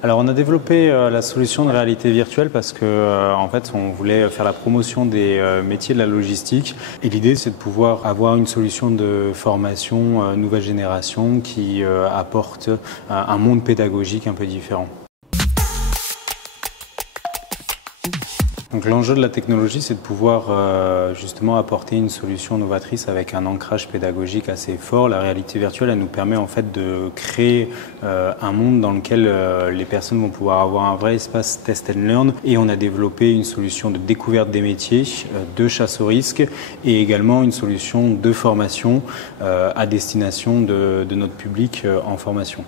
Alors on a développé la solution de réalité virtuelle parce que en fait on voulait faire la promotion des métiers de la logistique et l'idée c'est de pouvoir avoir une solution de formation nouvelle génération qui apporte un monde pédagogique un peu différent. Donc l'enjeu de la technologie, c'est de pouvoir justement apporter une solution novatrice avec un ancrage pédagogique assez fort. La réalité virtuelle, elle nous permet en fait de créer un monde dans lequel les personnes vont pouvoir avoir un vrai espace test and learn. Et on a développé une solution de découverte des métiers, de chasse au risque et également une solution de formation à destination de notre public en formation.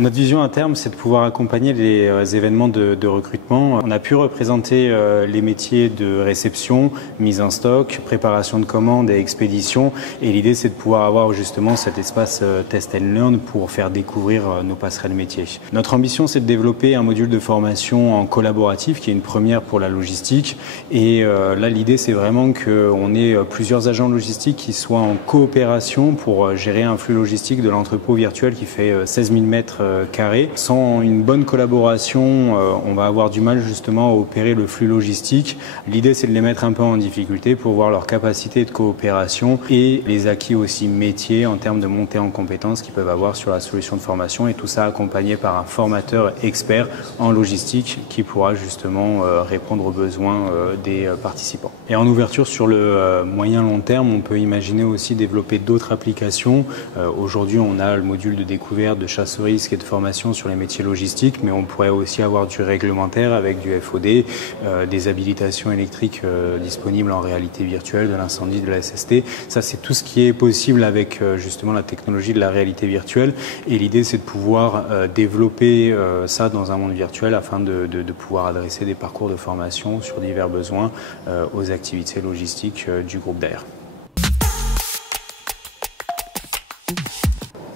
Notre vision à terme, c'est de pouvoir accompagner les événements de recrutement. On a pu représenter les métiers de réception, mise en stock, préparation de commandes et expédition. Et l'idée, c'est de pouvoir avoir justement cet espace test and learn pour faire découvrir nos passerelles métiers. Notre ambition, c'est de développer un module de formation en collaboratif qui est une première pour la logistique. Et là, l'idée, c'est vraiment qu'on ait plusieurs agents logistiques qui soient en coopération pour gérer un flux logistique de l'entrepôt virtuel qui fait 16 000 mètres carré. Sans une bonne collaboration, on va avoir du mal justement à opérer le flux logistique. L'idée, c'est de les mettre un peu en difficulté pour voir leur capacité de coopération et les acquis aussi métiers en termes de montée en compétences qu'ils peuvent avoir sur la solution de formation et tout ça accompagné par un formateur expert en logistique qui pourra justement répondre aux besoins des participants. Et en ouverture sur le moyen long terme, on peut imaginer aussi développer d'autres applications. Aujourd'hui, on a le module de découverte, de chasse au risque et de formation sur les métiers logistiques, mais on pourrait aussi avoir du réglementaire avec du FOD, des habilitations électriques disponibles en réalité virtuelle, de l'incendie, de la SST. Ça, c'est tout ce qui est possible avec justement la technologie de la réalité virtuelle. Et l'idée, c'est de pouvoir développer ça dans un monde virtuel afin de pouvoir adresser des parcours de formation sur divers besoins aux activités logistiques du groupe Daher.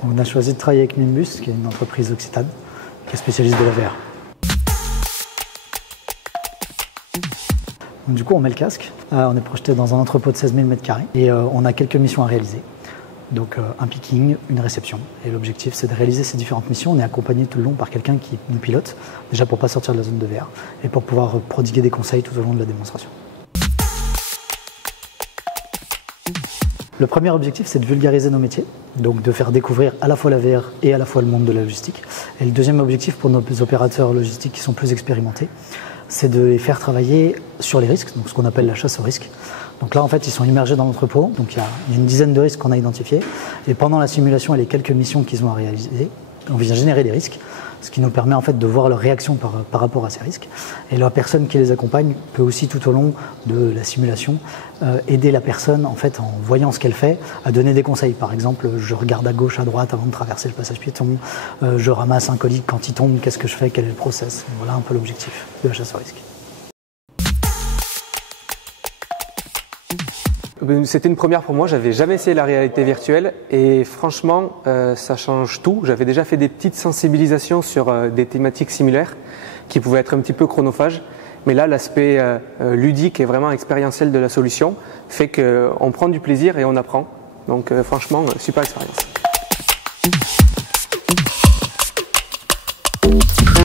On a choisi de travailler avec Nimbus, qui est une entreprise occitane, qui est spécialiste de la VR. Donc, du coup, on met le casque, on est projeté dans un entrepôt de 16 000 m² et on a quelques missions à réaliser. Donc un picking, une réception. Et l'objectif, c'est de réaliser ces différentes missions. On est accompagné tout le long par quelqu'un qui nous pilote, déjà pour ne pas sortir de la zone de VR et pour pouvoir prodiguer des conseils tout au long de la démonstration. Le premier objectif, c'est de vulgariser nos métiers, donc de faire découvrir à la fois la VR et à la fois le monde de la logistique. Et le deuxième objectif pour nos opérateurs logistiques qui sont plus expérimentés, c'est de les faire travailler sur les risques, donc ce qu'on appelle la chasse au risque. Donc là, en fait, ils sont immergés dans l'entrepôt, donc il y a une dizaine de risques qu'on a identifiés. Et pendant la simulation et les quelques missions qu'ils ont à réaliser, on vient générer des risques, ce qui nous permet en fait de voir leur réaction par rapport à ces risques. Et la personne qui les accompagne peut aussi tout au long de la simulation aider la personne en fait en voyant ce qu'elle fait à donner des conseils. Par exemple, je regarde à gauche, à droite avant de traverser le passage piéton, je ramasse un colis quand il tombe, qu'est-ce que je fais, quel est le process. Voilà un peu l'objectif de la chasse au risque. C'était une première pour moi, j'avais jamais essayé la réalité virtuelle et franchement ça change tout. J'avais déjà fait des petites sensibilisations sur des thématiques similaires qui pouvaient être un petit peu chronophages, mais là l'aspect ludique et vraiment expérientiel de la solution fait qu'on prend du plaisir et on apprend. Donc franchement, super expérience.